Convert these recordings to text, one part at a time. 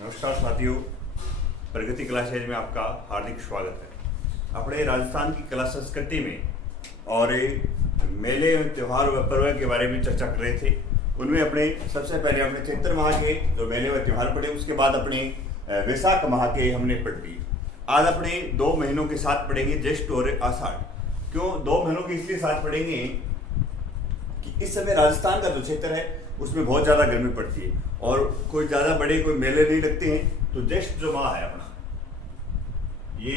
नमस्कार साथियों, प्रगति क्लासेज में आपका हार्दिक स्वागत है। अपने राजस्थान की कला संस्कृति में और मेले त्यौहार व पर्व के बारे में चर्चा कर रहे थे। उनमें अपने सबसे पहले अपने चैत्र माह के जो मेले व त्यौहार पढ़े, उसके बाद अपने वैशाख माह के हमने पढ़ लिए। आज अपने 2 महीनों के साथ पढ़ेंगे, ज्येष्ठ और आषाढ़। क्यों 2 महीनों के इसलिए साथ पढ़ेंगे कि इस समय राजस्थान का जो क्षेत्र है उसमें बहुत ज़्यादा गर्मी पड़ती है और कोई ज़्यादा बड़े कोई मेले नहीं लगते हैं। तो ज्येष्ठ जो माह है अपना, ये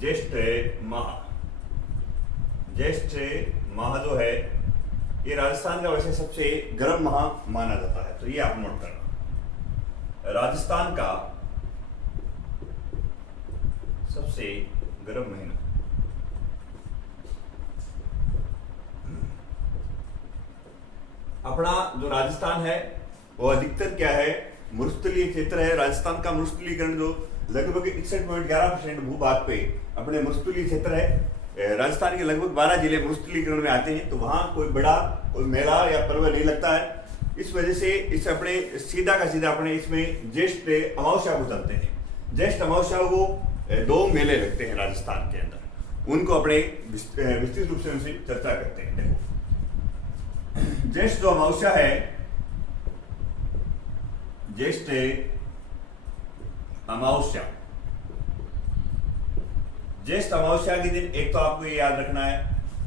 ज्येष्ठ माह जो है ये राजस्थान का वैसे सबसे गर्म माह माना जाता है। तो ये आप नोट करना, राजस्थान का सबसे गर्म महीना अपना जो राजस्थान है वो अधिकतर क्या है, मरुस्थलीय क्षेत्र है। राजस्थान का मरुस्थलीकरण जो लगभग 61.11% भूभाग पे अपने मरुस्थलीय क्षेत्र है। राजस्थान के लगभग 12 जिले मरुस्थलीकरण में आते हैं, तो वहाँ कोई बड़ा कोई मेला या पर्व नहीं लगता है। इस वजह से इस अपने सीधा का सीधा अपने इसमें ज्येष्ठ अमावस्या को चलते हैं। ज्येष्ठ अमावस्या को 2 मेले लगते हैं राजस्थान के अंदर, उनको अपने विस्तृत रूप से उनसे चर्चा करते हैं। देखो, ज्येष्ठ जो अमावस्या है, ज्येष्ठ अमावस्या, ज्येष्ठ अमावस्या के दिन एक तो आपको ये याद रखना है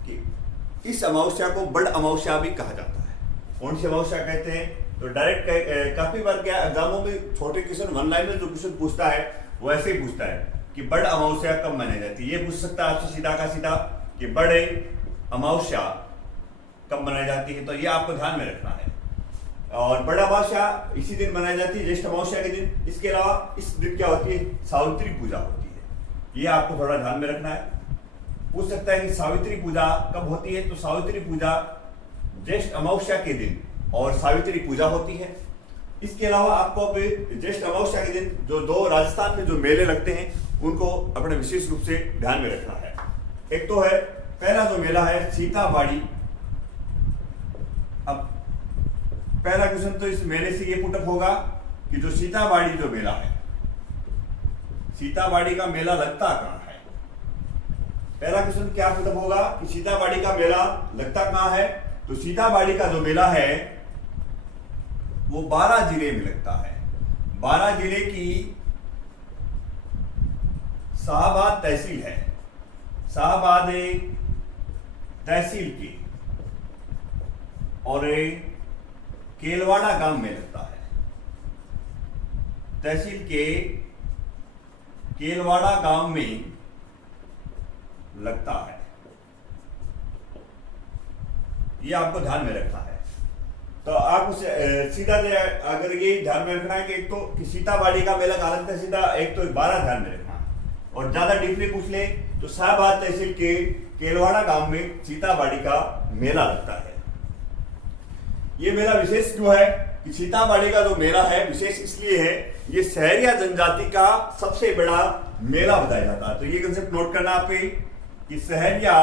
कि इस अमावस्या को बड़ अमावस्या भी कहा जाता है। कौन सी अमावस्या कहते हैं? तो डायरेक्ट काफी बार क्या एग्जामों में छोटे क्वेश्चन 1 लाइन में जो क्वेश्चन पूछता है वो ऐसे ही पूछता है कि बड़ अमावस्या कब मनाई जाती है। ये पूछ सकता है आपसे सीधा का सीधा कि बड़े अमावस्या कब मनाई जाती है। तो ये आपको ध्यान में रखना है। और बड़ा अमावस्या इसी दिन मनाई जाती है, ज्येष्ठ अमावस्या के दिन। इसके अलावा इस दिन क्या होती है, सावित्री पूजा होती है। ये आपको थोड़ा ध्यान में रखना है। पूछ सकता है कि सावित्री पूजा कब होती है? तो सावित्री पूजा ज्येष्ठ अमावस्या के दिन और सावित्री पूजा होती है। इसके अलावा आपको ज्येष्ठ अमावस्या के दिन जो 2 राजस्थान में जो मेले लगते हैं उनको अपने विशेष रूप से ध्यान में रखना है। एक तो है पहला जो मेला है सीताबाड़ी। अब पहला क्वेश्चन तो इस मेले से ये पुटअप होगा कि जो सीताबाड़ी जो मेला है, सीताबाड़ी का मेला लगता कहाँ है? पहला क्वेश्चन क्या पुटअप होगा कि सीताबाड़ी का मेला लगता कहाँ है? तो सीताबाड़ी का जो मेला है वो 12 जिले में लगता है। 12 जिले की शाहबाद तहसील है, शाहबाद तहसील की और केलवाड़ा गांव में लगता है। तहसील के केलवाड़ा गांव में लगता है। ये आपको ध्यान में रखना है। तो आप उसे सीधा अगर ये ध्यान में रखना है कि एक तो कि सीताबाड़ी का मेला कहाँ लगता है, सीधा एक तो 12 ध्यान में रखना है। और ज्यादा डीपली पूछ ले तो शाहबाद तहसील के केलवाड़ा गांव में सीताबाड़ी का मेला लगता है। ये मेला विशेष क्यों है कि सीताबाड़ी का जो मेला है विशेष इसलिए है, ये सहरिया जनजाति का सबसे बड़ा मेला बताया जाता है। तो ये कंसेप्ट नोट करना आप कि सहरिया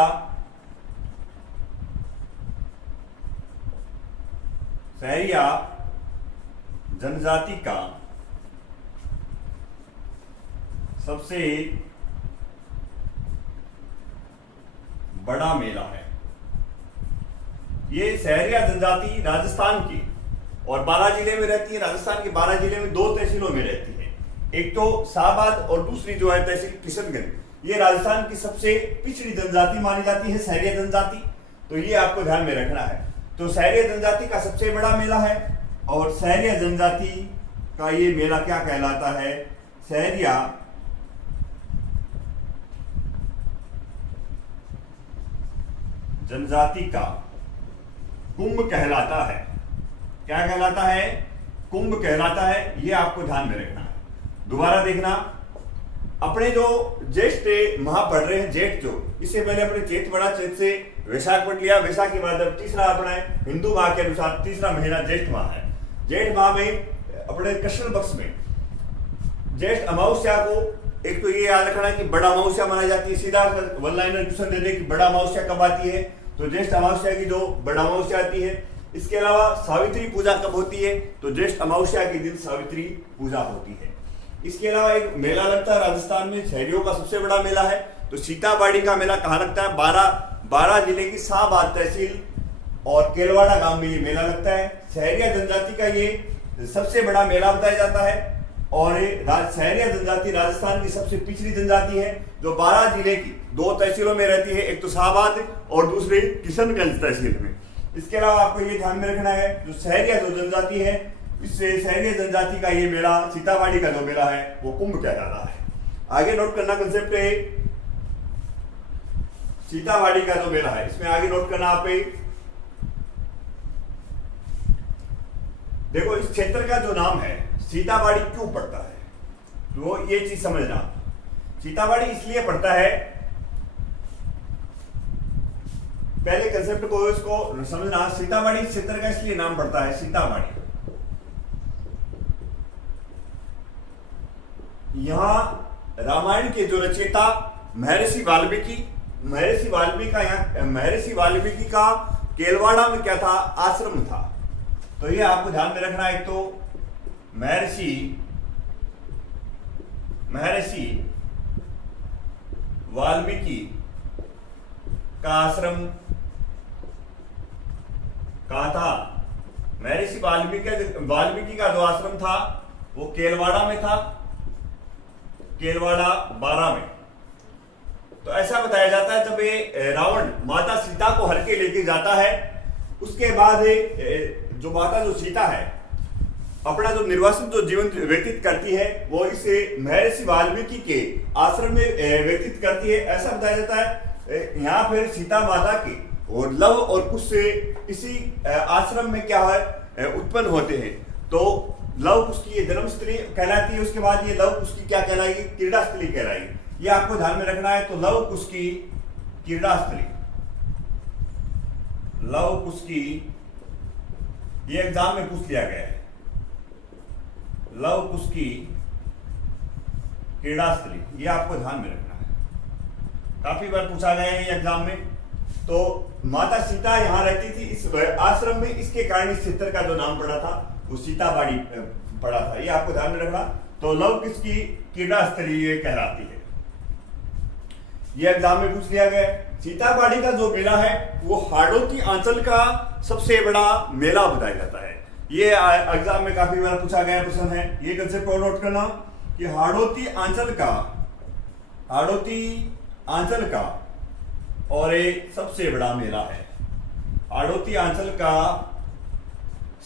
जनजाति का सबसे बड़ा मेला है। ये सहरिया जनजाति राजस्थान की और 12 जिले में रहती है। राजस्थान के 12 जिले में 2 तहसीलों में रहती है, एक तो शाहबाद और दूसरी जो है तहसील किशनगंज। ये राजस्थान की सबसे पिछड़ी जनजाति मानी जाती है, सहरिया जनजाति। तो ये आपको ध्यान में रखना है। तो सहरिया जनजाति का सबसे बड़ा मेला है और सहरिया जनजाति का ये मेला क्या कहलाता है? सहरिया जनजाति का कुंभ कहलाता है। क्या कहलाता है? कुंभ कहलाता है। ये आपको ध्यान में रखना है। दोबारा देखना, अपने जो ज्येष्ठ माह पढ़ रहे हैं, जेठ जो, इससे पहले अपने चैत पढ़ा, चैत से वैशाख पढ़ लिया, वैशाख के बाद अब तीसरा अपना हिंदू माह के अनुसार तीसरा महीना ज्येष्ठ माह है। ज्येष्ठ माह में अपने कृष्ण पक्ष में ज्येष्ठ अमावस्या को एक तो ये याद रखना कि बड़ा अमावस्या मनाई जाती है। सीधा 1 लाइनर क्वेश्चन दे दे कि बड़ा अमावस्या कब आती है? तो ज्येष्ठ अमावस्या की जो बड़ा अमावस्या आती है इसके अलावा सावित्री पूजा कब होती है? तो ज्येष्ठ अमावस्या के दिन सावित्री पूजा होती है। इसके अलावा एक मेला लगता है राजस्थान में, शहरियों का सबसे बड़ा मेला है। तो सीताबाड़ी का मेला कहाँ लगता है? बारह जिले की शाहबाद तहसील और केलवाड़ा गांव में ये मेला लगता है। सहरिया जनजाति का ये सबसे बड़ा मेला बताया जाता है। और सहरिया जनजाति राजस्थान की सबसे पिछड़ी जनजाति है, जो 12 जिले की 2 तहसीलों में रहती है, एक तो शाहबाद और दूसरी किशनगंज तहसील में। इसके अलावा आपको ये ध्यान में रखना है, जो सहरिया जो जनजाति है, इससे सहरिया जनजाति का ये मेला, सीताबाड़ी का जो मेला है, वो कुंभ कहलाता है। आगे नोट करना कंसेप्ट है सीताबाड़ी का जो मेला है, इसमें आगे नोट करना आप देखो, इस क्षेत्र का जो नाम है सीताबाड़ी क्यों पड़ता है, तो ये चीज समझना। सीताबाड़ी इसलिए पड़ता है, पहले कंसेप्ट को इसको समझना। सीताबाड़ी क्षेत्र का इसलिए नाम पड़ता है सीताबाड़ी, यहां रामायण के जो रचयिता महर्षि वाल्मीकि का केलवाड़ा में क्या था? आश्रम था। तो ये आपको ध्यान में रखना है। एक तो महर्षि वाल्मीकि का आश्रम कहां था? महर्षि वाल्मीकि का जो आश्रम था वो केलवाड़ा में था, केलवाड़ा 12 में। तो ऐसा बताया जाता है, जब ये रावण माता सीता को हर के लेके जाता है, उसके बाद जो माता जो सीता है अपना जो निर्वासित जो जीवन व्यतीत करती है, वो इसे महर्षि वाल्मीकि के आश्रम में व्यतीत करती है, ऐसा बताया जाता है। यहाँ फिर सीता माता के और लव और कुश से इसी आश्रम में क्या है उत्पन्न होते हैं। तो लव कुश की ये जन्म स्थली कहलाती है, उसके बाद ये लव कुश की क्या कहलाएगी? क्रीड़ा स्थली कहलाएगी। ये आपको ध्यान में रखना है। तो लव कुश की क्रीड़ा स्थली, लव कुश की, ये एग्जाम में पूछ लिया गया है, लव कुश की क्रीड़ा स्थली, ये आपको ध्यान में रखना है, काफी बार पूछा गया है ये एग्जाम में। तो माता सीता यहां रहती थी इस आश्रम में, इसके कारण इस क्षेत्र का जो नाम पड़ा था वो सीताबाड़ी पड़ा था, ये आपको ध्यान में रखना। तो लव कुश की क्रीड़ा स्थली ये कहलाती है, ये एग्जाम में पूछ लिया गया। सीताबाड़ी का जो मेला है वो हाड़ौती अंचल का सबसे बड़ा मेला बताया जाता है। ये एग्जाम में काफी बार पूछा गया प्रश्न है, ये कंसेप्ट को नोट करना कि हाड़ौती आंचल का और एक सबसे बड़ा मेला है। हाड़ौती आंचल का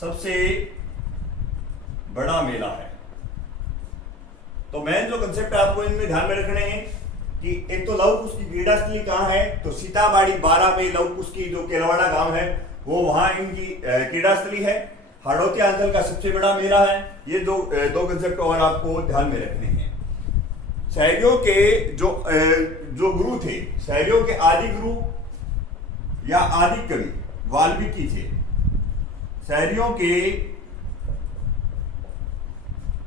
सबसे बड़ा मेला है। तो मेन जो कंसेप्ट आपको इनमें ध्यान में रखने हैं कि एक तो लव कुश की क्रीड़ा स्थली कहाँ है? तो सीताबाड़ी 12 में लव कुश की जो केलवाड़ा गांव है वो वहां इनकी क्रीड़ा स्थली है। हाड़ौती आंचल का सबसे बड़ा मेला है। ये दो कंसेप्ट और आपको ध्यान में रखने हैं। सहरियों के जो गुरु थे, सहरियों के आदि गुरु या आदि कवि वाल्मीकि थे। सहरियों के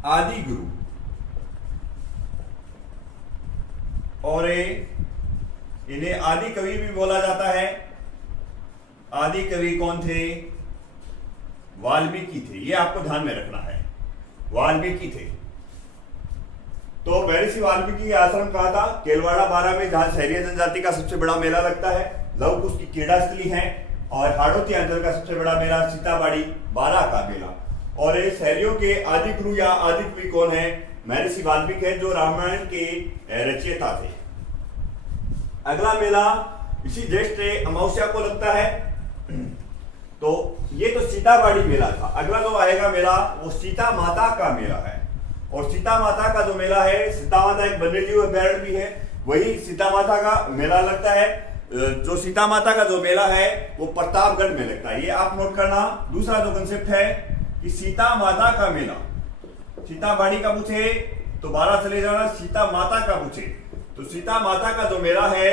आदि गुरु और इन्हें आदि कवि भी बोला जाता है। आदि कवि कौन थे? वाल्मीकि थे। ये आपको ध्यान में रखना है, वाल्मीकि थे। तो महर्षि वाल्मीकि का आश्रम कहा था? केलवाड़ा 12 में, जहां सहरिया जनजाति का सबसे बड़ा मेला लगता है। लव कुश की क्रीड़ा स्थली है। और हाड़ौती अंचल का सबसे बड़ा मेला सीताबाड़ी 12 का मेला। और ये सहरियों के आदि गुरु या आदि कवि कौन है? महर्षि वाल्मीकि है, जो रामायण के रचयिता थे। अगला मेला इसी ज्येष्ठ अमावस्या को लगता है। तो ये तो सीताबाड़ी मेला था। अगला जो आएगा मेला वो सीता माता का मेला है। और सीता माता का जो मेला है, सीता माता एक वन्यजीव अभयारण्य भी है, वही सीता माता का मेला लगता है। जो सीता माता का जो मेला है वो प्रतापगढ़ में लगता है। ये आप नोट करना। दूसरा जो कंसेप्ट है कि सीता माता का मेला, सीताबाड़ी का पूछे तो 12 चले जाना, सीता माता का पूछे तो सीता माता का जो मेला है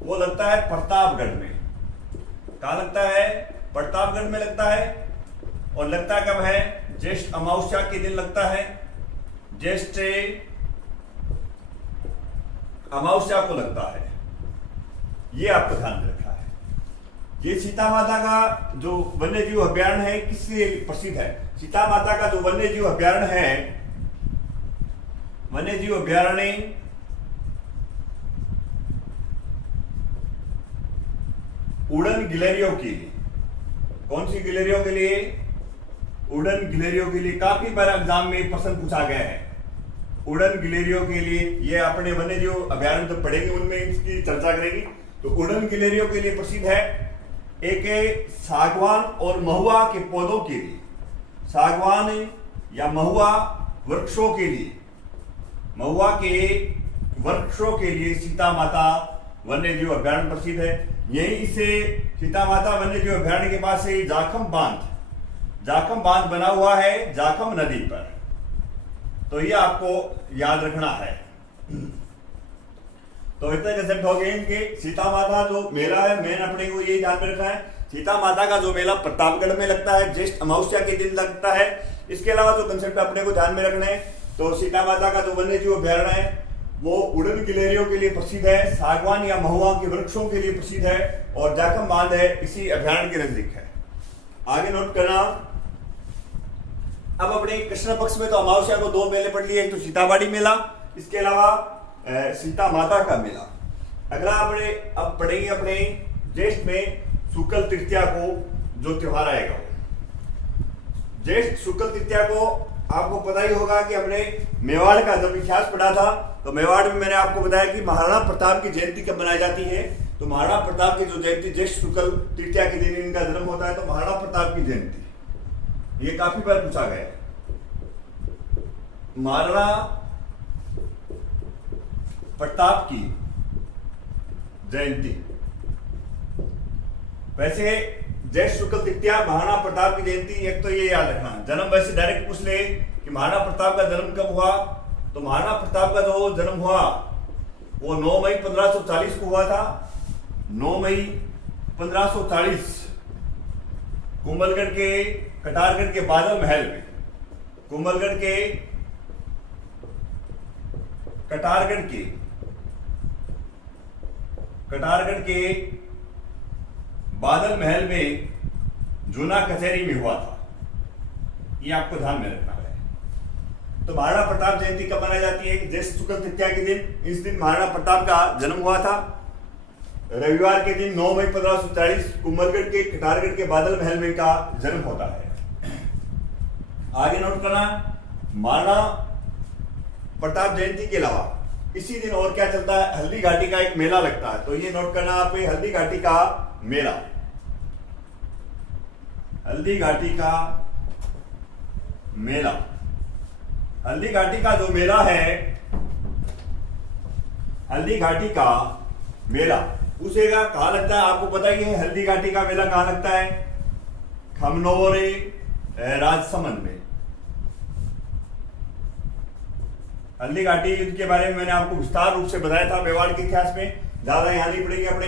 वो लगता है प्रतापगढ़ में। कहाँ लगता है? प्रतापगढ़ में लगता है। और लगता कब है? ज्येष्ठ अमावस्या के दिन लगता है। ज्येष्ठ अमावस्या को लगता है। ये आपको ध्यान में रखना है। ये सीता माता का जो वन्य जीव अभ्यारण्य है किससे प्रसिद्ध है? सीता माता का जो वन्य जीव अभ्यारण्य है वन्य जीव अभ्यारण्य उड़न गिलहरियों के लिए। कौन सी गिलहरियों के लिए? उड़न गिलहरियों के लिए। काफी बार एग्जाम में प्रश्न पूछा गया है उड़न गिलहरियों के लिए। ये अपने वन्य जीव अभ्यारण्य तो पढ़ेंगे, उनमें इसकी चर्चा करेंगे। तो उड़न गिलहरियों के लिए प्रसिद्ध है। एक सागवान और महुआ के पौधों के लिए, सागवान या महुआ वृक्षों के लिए, महुआ के वृक्षों के लिए सीता माता वन्य जीव अभ्यारण्य प्रसिद्ध है। यही से सीता माता वन्य जीव अभ्यारण्य के पास से जाखम बांध बना हुआ है जाखम नदी पर। तो ये आपको याद रखना है। तो इतने कंसेप्ट हो गए इनके। सीता माता जो मेला है, मेन अपने को ये ध्यान में रखना है, सीता माता का जो मेला प्रतापगढ़ में लगता है, ज्येष्ठ अमावस्या के दिन लगता है। इसके अलावा जो कंसेप्ट अपने को ध्यान में रखना है, तो सीता माता का जो वन्य जीव अभ्यारण्य है वो उड़न गिलहरियों के लिए प्रसिद्ध है, सागवान या महुआ के वृक्षों के लिए प्रसिद्ध है, और जाखम बांध है इसी अभ्यारण्य के नजदीक है। आगे नोट करना। अब अपने कृष्ण पक्ष में तो अमावस्या को 2 मेले पढ़ लिए, एक तो सीताबाड़ी मेला, इसके अलावा सीता माता का मेला। अगला अपने अब पढ़ेंगे अपने ज्येष्ठ में शुक्ल तृतीया को जो त्योहार आएगा। ज्येष्ठ शुक्ल तृतीया को आपको पता ही होगा कि हमने मेवाड़ का जब इतिहास पढ़ा था, तो मेवाड़ में मैंने आपको बताया कि महाराणा प्रताप की जयंती कब मनाई जाती है। तो महाराणा प्रताप की जो जयंती ज्येष्ठ शुक्ल तृतीया के दिन इनका जन्म होता है, तो महाराणा प्रताप की जयंती ये काफी बार पूछा गया है। महाराणा प्रताप की जयंती। वैसे ज्येष्ठ शुक्ल तृतीया महाराणा प्रताप की जयंती, एक तो ये याद रखना। जन्म वैसे डायरेक्ट पूछ ले कि महाराणा प्रताप का जन्म कब हुआ, तो महाराणा प्रताप का जो जन्म हुआ वो 9 मई 1540 को हुआ था। 9 मई 1540 कुंभलगढ़ के कटारगढ़ के बादल महल में, कुंभलगढ़ के कटारगढ़ के बादल महल में जूना कचहरी में हुआ था। ये आपको ध्यान में रखना है। तो महाराणा प्रताप जयंती कब मनाई जाती है? ज्येष्ठ शुक्ल तृतीया के दिन। इस दिन महाराणा प्रताप का जन्म हुआ था। रविवार के दिन 9 मई 1540 कुंभलगढ़ के कटारगढ़ के बादल महल में का जन्म होता है। आगे नोट करना। महाराणा प्रताप जयंती के अलावा इसी दिन और क्या चलता है? हल्दी घाटी का एक मेला लगता है। तो ये नोट करना आप, हल्दी घाटी का मेला। हल्दी घाटी का मेला, हल्दी घाटी का जो मेला है, हल्दी घाटी का मेला पूछेगा कहां लगता है। आपको पता ही है हल्दी घाटी का मेला कहां लगता है? खमनोर राजसमंद में। हल्दी घाटी युद्ध के बारे में मैंने आपको विस्तार रूप से बताया था मेवाड़ के इतिहास में, ज्यादा यहां नहीं पड़ेंगे अपने।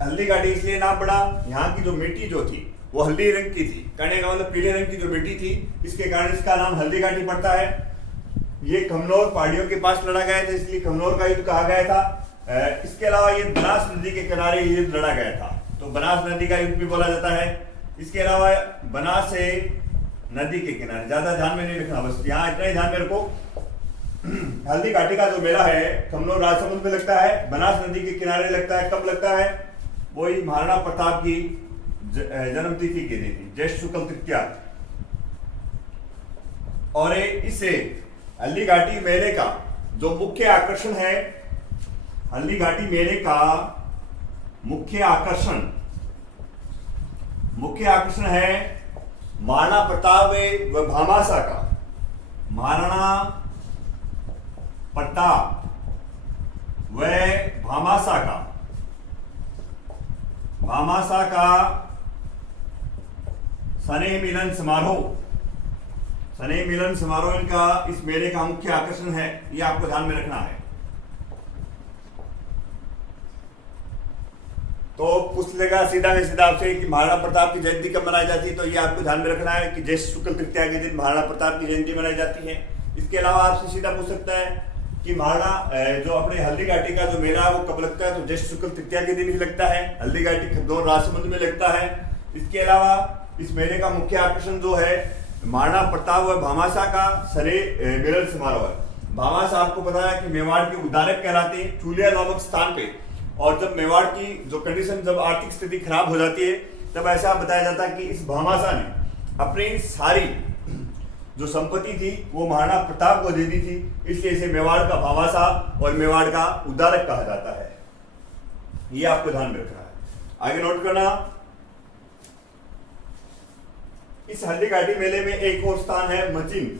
हल्दी घाटी इसलिए नाम पड़ा, यहाँ की जो मिट्टी जो थी वो हल्दी रंग की थी, कहने का मतलब पीले रंग की जो मिट्टी थी, इसके कारण इसका नाम हल्दी घाटी पड़ता है। ये खमनोर पहाड़ियों के पास लड़ा गया था, इसलिए खमनोर का युद्ध कहा गया था। इसके अलावा ये बनास नदी के किनारे युद्ध लड़ा गया था, तो बनास नदी का युद्ध भी बोला जाता है। इसके अलावा बनास से नदी के किनारे, ज्यादा ध्यान में नहीं रखना, बस यहाँ इतना ही ध्यान में रखो। हल्दी घाटी का जो मेला है खमनोर राजसमंद में लगता है, बनास नदी के किनारे लगता है। कब लगता है? वही महाराणा प्रताप की जन्म तिथि के दिन, ज्येष्ठ शुक्ल तृतीया। और इससे हल्दी घाटी मेले का जो मुख्य आकर्षण है, हल्दी घाटी मेले का मुख्य आकर्षण है महाराणा प्रताप व भामाशाह का। महाराणा प्रताप व भामाशाह का स्नेह मिलन समारोह इनका इस मेले का मुख्य आकर्षण है। ये आपको ध्यान में रखना है। तो पूछ लेगा सीधा में सीधा आपसे कि महाराणा प्रताप की जयंती कब मनाई जाती है, तो ये आपको ध्यान में रखना है कि ज्येष्ठ शुक्ल तृतीया के दिन महाराणा प्रताप की जयंती मनाई जाती है। इसके अलावा आपसे सीधा पूछ सकता है कि महाराणा जो अपने हल्दी घाटी का जो मेला है वो कब लगता है, तो ज्येष्ठ शुक्ल तृतीया के दिन ही लगता है। हल्दी घाटी खमनोर राजसमंद में लगता है। इसके अलावा इस मेले का मुख्य आकर्षण जो है महाराणा प्रताप व भामाशाह का स्नेह मिलन समारोह है। भामासा आपको पता है कि मेवाड़ के उद्धारक कहलाते हैं चूलिया नामक स्थान पे। और जब मेवाड़ की जो कंडीशन, जब आर्थिक स्थिति खराब हो जाती है, तब ऐसा बताया जाता है कि इस भामासा ने अपनी सारी जो संपत्ति थी वो महाराणा प्रताप को दे दी थी, इसलिए इसे मेवाड़ का भामासा और मेवाड़ का उद्धारक कहा जाता है। ये आपको ध्यान में रखना है। आगे नोट करना, इस हल्दी घाटी मेले में एक और स्थान है मचिंद।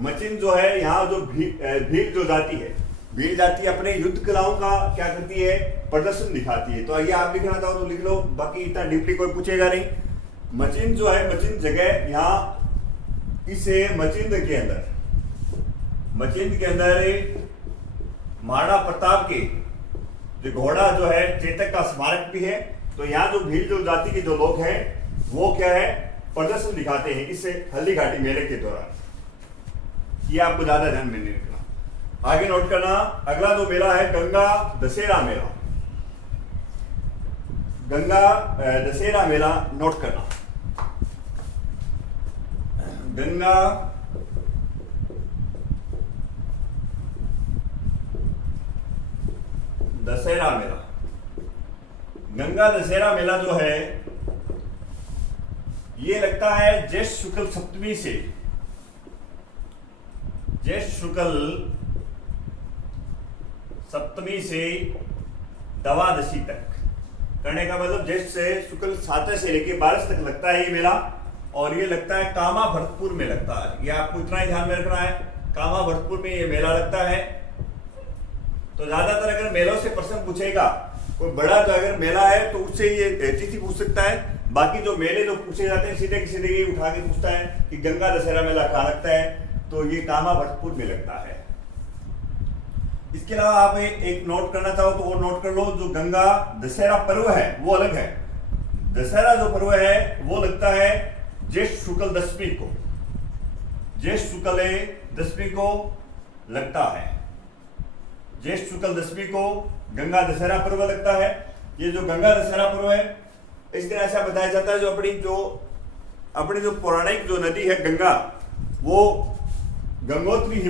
मचिंद जो है, यहाँ जो भील जो जाति है, भील जाति अपने युद्ध कलाओं का क्या करती है, प्रदर्शन दिखाती है। तो ये आप लिखना चाहो तो लिख लो, बाकी इतना डीपली कोई पूछेगा नहीं। मचिंद जो है, मचिंद जगह यहाँ इसे मचिंद के अंदर महाराणा प्रताप के जो घोड़ा जो है चेतक का स्मारक भी है। तो यहाँ जो भील जो जाति के जो लोग हैं वो क्या है, प्रदर्शन दिखाते हैं इससे हल्दी घाटी मेले के दौरान। ये आपको ज्यादा ध्यान में नहीं रखना। आगे नोट करना, अगला जो मेला है गंगा दशहरा मेला। गंगा दशहरा मेला नोट करना, गंगा दशहरा मेला। गंगा दशहरा मेला जो है ये लगता है ज्येष्ठ शुक्ल सप्तमी से द्वादशी तक करने का मतलब ज्येष्ठ से शुक्ल 7 से लेके 12 तक लगता है ये मेला। और ये लगता है कामा भरतपुर में लगता है। ये आपको इतना ही ध्यान में रखना है, कामा भरतपुर में ये मेला लगता है। तो ज्यादातर अगर मेलों से प्रश्न पूछेगा कोई बड़ा, तो अगर मेला है तो उससे ये तिथि पूछ सकता है। बाकी जो मेले जो पूछे जाते हैं सीधे सीधे ये उठा के पूछता है कि गंगा दशहरा मेला कहाँ लगता है, तो ये कामा भरतपुर में लगता है। इसके अलावा आप एक नोट करना चाहो तो वो नोट कर लो, जो गंगा दशहरा पर्व है वो अलग है। दशहरा जो पर्व है वो लगता है ज्येष्ठ शुक्ल दशमी को, ज्येष्ठ शुक्ल दशमी को लगता है। ज्येष्ठ शुक्ल दशमी को गंगा दशहरा पर्व लगता है। ये जो गंगा दशहरा पर्व है इस दिन ऐसा बताया जाता है, जो अपनी जो पौराणिक जो नदी है गंगा, वो गंगोत्री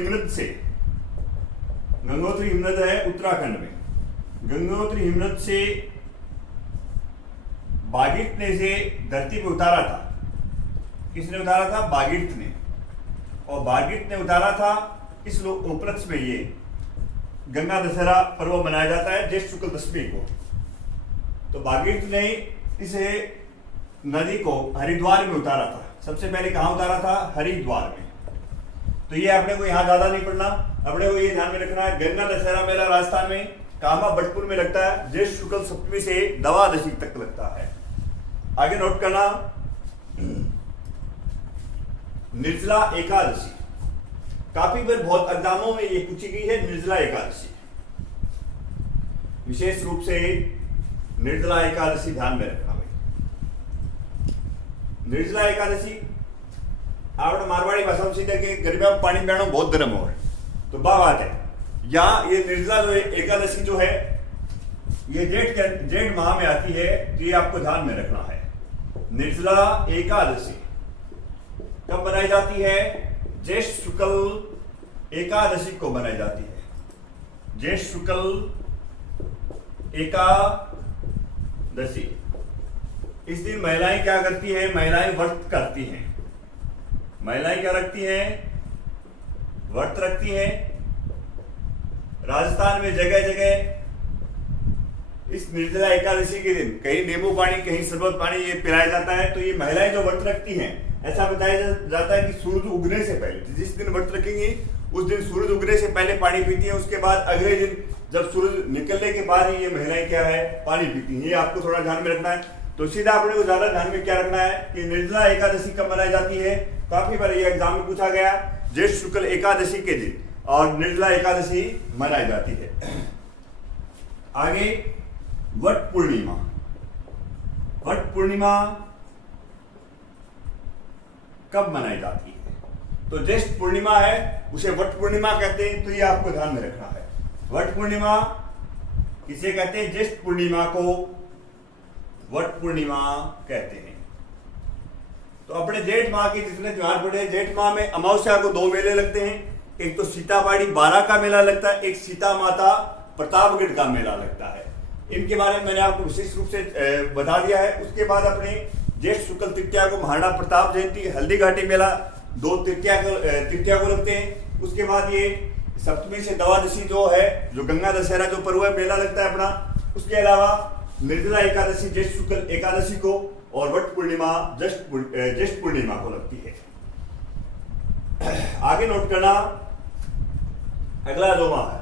हिमनद है उत्तराखंड में। गंगोत्री हिमनद से बागीरथ ने इसे धरती पे उतारा था। किसने उतारा था? बागीरथ ने। और बागीरथ ने उतारा था, इस उपलक्ष्य में ये गंगा दशहरा पर्व मनाया जाता है ज्येष्ठ शुक्ल दशमी को। तो बागीरथ ने इसे नदी को हरिद्वार में उतारा था। सबसे पहले कहां उतारा था? हरिद्वार में। तो ये अपने को यहां ज्यादा नहीं पढ़ना, अपने को ये ध्यान में रखना है गंगा दशहरा मेला राजस्थान में कामा भरतपुर में लगता है, ज्येष्ठ शुक्ल सप्तमी से द्वादशी तक लगता है। आगे नोट करना, निर्जला एकादशी। काफी बार बहुत एग्जामों में ये पूछी गई है निर्जला एकादशी। विशेष रूप से निर्जला एकादशी ध्यान में रखना भाई। निर्जला एकादशी आपने मारवाड़ी भाषा में सीधे के गर्मियों में पानी पीना बहुत गर्म हो, तो बात है। यहाँ ये निर्जला जो एकादशी जो है ये जेठ माह में आती है, तो ये आपको ध्यान में रखना है। निर्जला एकादशी कब मनाई जाती है? ज्येष्ठ शुक्ल एकादशी को मनाई जाती है। ज्येष्ठ शुक्ल एकादशी। इस दिन महिलाएं क्या करती हैं? महिलाएं व्रत करती हैं। महिलाएं क्या रखती हैं? व्रत रखती हैं। राजस्थान में जगह जगह इस निर्जला एकादशी के दिन कहीं नींबू पानी, कहीं शरबत पानी ये पिलाया जाता है। तो ये महिलाएं जो व्रत रखती हैं, ऐसा बताया जाता है कि सूरज उगने से पहले, जिस दिन व्रत रखेंगी उस दिन सूरज उगने से पहले पानी पीती है। उसके बाद अगले दिन जब सूरज निकलने के बाद ही ये महिलाएं क्या है? पानी पीती हैं। ये आपको थोड़ा ध्यान में रखना है। तो सीधा अपने को ज्यादा ध्यान में क्या रखना है कि निर्जला एकादशी कब मनाई जाती है? काफी बार ये एग्जाम में पूछा गया, ज्येष्ठ शुक्ल एकादशी के दिन और निर्जला एकादशी मनाई जाती है। आगे वट पूर्णिमा। वट पूर्णिमा कब मनाई जाती है? तो ज्येष्ठ पूर्णिमा है उसे वट पूर्णिमा कहते हैं। तो ये आपको ध्यान में रखना है। वट पूर्णिमा किसे कहते हैं? ज्येष्ठ पूर्णिमा को वट पूर्णिमा कहते हैं। तो अपने जेठ माह के जितने त्योहार पड़े, जेठ माह में अमावस्या को 2 मेले लगते हैं। एक तो सीताबाड़ी बारा का मेला लगता है, एक सीता माता प्रतापगढ़ का मेला लगता है। इनके बारे में मैंने आपको विशेष रूप से बता दिया है। उसके बाद अपने ज्येष्ठ शुक्ल तृतीया को महाराणा प्रताप जयंती हल्दी घाटी मेला 2 तृतीया को लगते हैं। उसके बाद ये सप्तमी से द्वादशी जो है, जो गंगा दशहरा जो पर्व है, मेला लगता है अपना। उसके अलावा निर्जला एकादशी ज्येष्ठ शुक्ल एकादशी को और वट पूर्णिमा ज्येष्ठ पूर्णिमा को लगती है। आगे नोट करना, अगला जो माह है,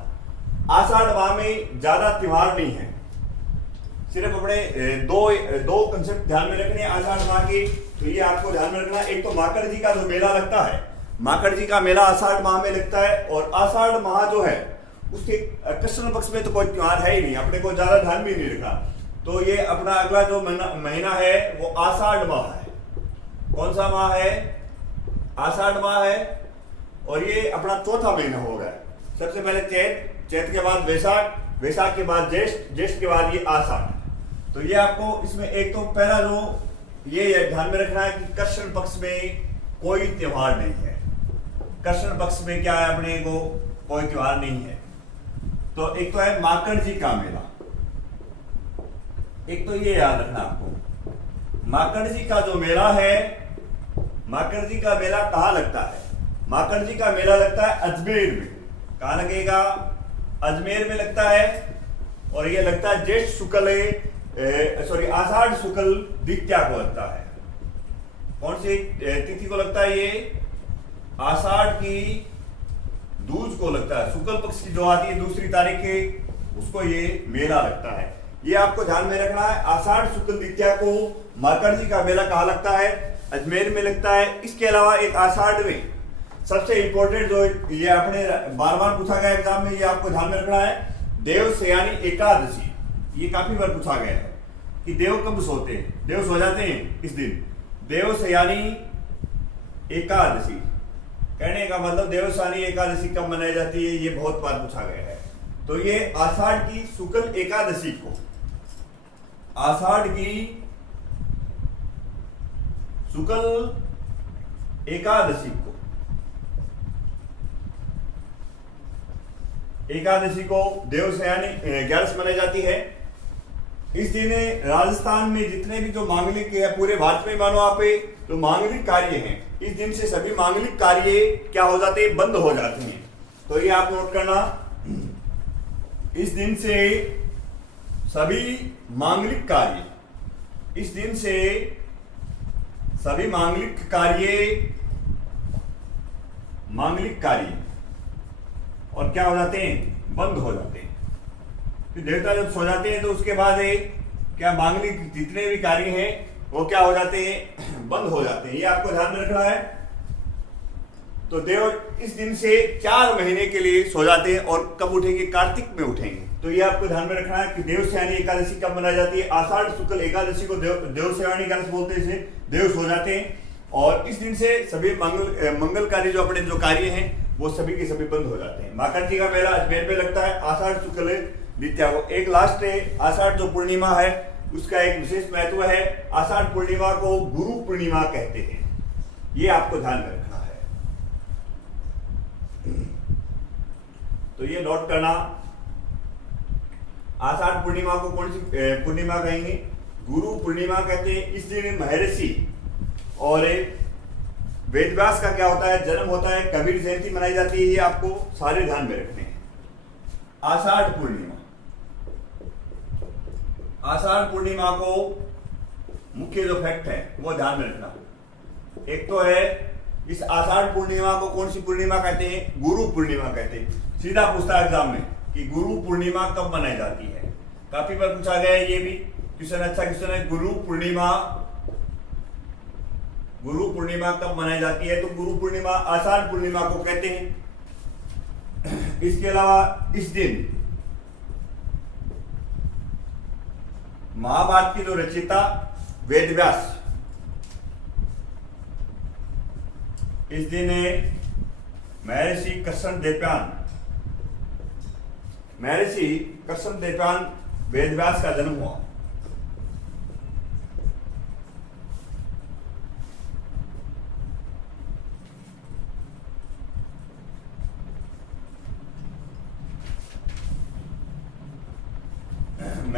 आषाढ़ माह में ज्यादा त्योहार नहीं है। सिर्फ अपने दो कंसेप्ट ध्यान में रखने आषाढ़ माह की, तो ये आपको ध्यान में रखना। एक तो माकड़ जी का जो मेला लगता है, माकड़ जी का मेला आषाढ़ माह में लगता है। और आषाढ़ माह जो है उसके कृष्ण पक्ष में तो कोई त्योहार है ही नहीं, अपने को ज्यादा ध्यान भी नहीं रखा। तो ये अपना अगला जो महीना है वो आषाढ़ माह है। कौन सा माह है? आषाढ़ माह है। और ये अपना चौथा महीना हो गया। सबसे पहले चैत के बाद वैशाख के बाद ज्येष्ठ के बाद ये आषाढ़। तो ये आपको इसमें एक तो पहला जो ये ध्यान में रखना है कि कृष्ण पक्ष में कोई त्योहार नहीं है। कृष्ण पक्ष में क्या है, अपने को कोई त्योहार नहीं है। तो एक तो है माकड़ जी का मेला, एक तो ये याद रखना आपको। माकड़ जी का जो मेला है, माकड़ जी का मेला कहाँ लगता है? माकड़ जी का मेला लगता है अजमेर में। कहाँ लगेगा? अजमेर में लगता है। और ये लगता है ज्येष्ठ शुक्ल आषाढ़ शुक्ल द्वितीया को लगता है। कौन सी तिथि को लगता है ये? आषाढ़ की दूज को लगता है। शुक्ल पक्ष की जो आती है दूसरी तारीख के, उसको ये मेला लगता है। ये आपको ध्यान में रखना है। आषाढ़ शुक्ल द्वितीया को माकड़ जी का मेला कहाँ लगता है? अजमेर में लगता है। इसके अलावा एक आषाढ़ में सबसे इंपॉर्टेंट जो ये अपने बार बार पूछा गया एग्जाम में, ये आपको ध्यान में रखना है, देवशयनी एकादशी। ये काफी बार पूछा गया है कि देव कब सोते हैं, देव सो जाते हैं इस दिन। देवशयनी एकादशी कहने का मतलब देवशयनी एकादशी कब मनाई जाती है, ये बहुत बार पूछा गया है। तो ये आषाढ़ की शुक्ल एकादशी को, आषाढ़ की शुक्ल एकादशी को देवशयनी 11 मनाई जाती है। इस दिन राजस्थान में जितने भी जो मांगलिक है, पूरे भारत में मानो आप जो मांगलिक कार्य हैं, इस दिन से सभी मांगलिक कार्य क्या हो जाते हैं? बंद हो जाते हैं। तो ये आप नोट करना, इस दिन से सभी मांगलिक कार्य, इस दिन से सभी मांगलिक कार्य और क्या हो जाते हैं? बंद हो जाते हैं। तो देवता जब सो जाते हैं तो उसके बाद क्या मांगलिक जितने भी कार्य हैं वो क्या हो जाते हैं? बंद हो जाते हैं। ये आपको ध्यान में रखना है। तो देव इस दिन से 4 महीने के लिए सो जाते हैं। और कब उठेंगे? कार्तिक में उठेंगे। तो ये आपको ध्यान में रखना है कि देवशयनी एकादशी कब मनाई जाती है? आषाढ़ शुक्ल एकादशी को देवशयनी एकादशी बोलते हैं। देव सो जाते हैं और इस दिन से सभी मंगलकारी जो अपने जो कार्य हैं वो सभी के सभी बंद हो जाते हैं। माकड़ जी का मेला अजमेर में लगता है आषाढ़ शुक्ल द्वितीया को। एक लास्ट है आषाढ़ जो पूर्णिमा है, उसका एक विशेष महत्व है। आषाढ़ पूर्णिमा को गुरु पूर्णिमा कहते हैं। ये आपको ध्यान में रखना है। तो ये नोट करना, आषाढ़ पूर्णिमा को कौन सी पूर्णिमा कहेंगे? गुरु पूर्णिमा कहते हैं। इस दिन महर्षि और वेदव्यास का क्या होता है? जन्म होता है। कबीर जयंती मनाई जाती है। ये आपको सारे ध्यान में रखने हैं। आषाढ़ पूर्णिमा, आषाढ़ पूर्णिमा को मुख्य जो फैक्ट है वो ध्यान में रखना। एक तो है इस आषाढ़ पूर्णिमा को कौन सी पूर्णिमा कहते हैं? गुरु पूर्णिमा कहते हैं। सीधा पूछता है एग्जाम में कि गुरु पूर्णिमा कब मनाई जाती है। काफी बार पूछा गया है ये भी क्वेश्चन, अच्छा क्वेश्चन है। गुरु पूर्णिमा कब मनाई जाती है? तो गुरु पूर्णिमा आषाढ़ पूर्णिमा को कहते हैं। इसके अलावा इस दिन महाभारत की जो रचयिता वेदव्यास, इस दिन महर्षि कृष्ण देवपान वेदव्यास का जन्म हुआ।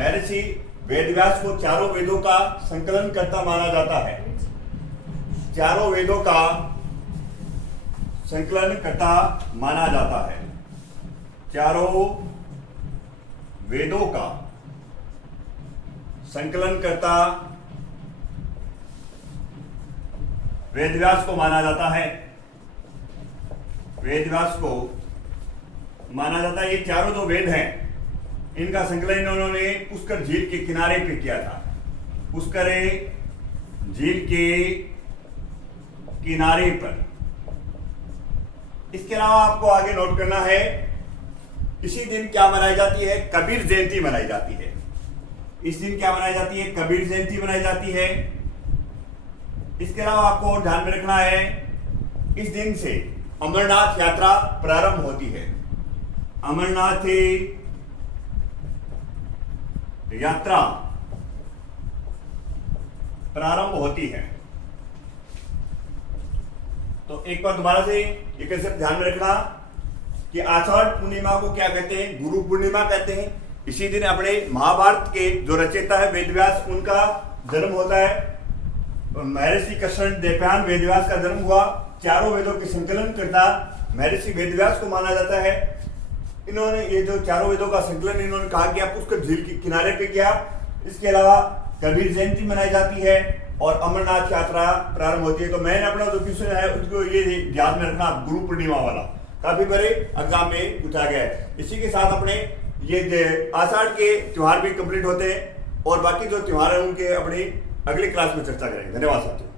महर्षि वेदव्यास को चारों वेदों का संकलन करता माना जाता है। चारों वेदों का संकलन करता माना जाता है। चारों वेदों का संकलन करता वेदव्यास को माना जाता है। वेदव्यास को माना जाता है। ये चारों जो वेद हैं, इनका संकलन इन्होंने पुष्कर झील के किनारे पे किया था। पुष्कर झील के किनारे पर। इसके अलावा आपको आगे नोट करना है, इसी दिन क्या मनाई जाती है? कबीर जयंती मनाई जाती है। इस दिन क्या मनाई जाती है? कबीर जयंती मनाई जाती है। इसके अलावा आपको ध्यान में रखना है, इस दिन से अमरनाथ यात्रा प्रारंभ होती है। अमरनाथ यात्रा प्रारंभ होती है। तो एक बार दोबारा से ये कंसेप्ट ध्यान में रखना कि आषाढ़ पूर्णिमा को क्या कहते हैं? गुरु पूर्णिमा कहते हैं। इसी दिन अपने महाभारत के जो रचयिता है वेदव्यास, उनका जन्म होता है। महर्षि कृष्ण देवयान वेदव्यास का जन्म हुआ। चारों वेदों के संकलन करता महर्षि वेदव्यास को माना जाता है। इन्होंने ये जो चारों वेदों का संकलन इन्होंने कहा कि पुष्कर झील के किनारे पे किया। इसके अलावा कबीर जयंती मनाई जाती है और अमरनाथ यात्रा प्रारंभ होती है। तो मैंने अपना जो क्वेश्चन है उसको ये याद में रखना, गुरु पूर्णिमा वाला काफी बड़े एग्जाम में पूछा गया है। इसी के साथ अपने ये आषाढ़ के त्योहार भी कंप्लीट होते हैं और बाकी जो त्योहार है उनके अपनी अगली क्लास में चर्चा करेंगे। धन्यवाद साथियों।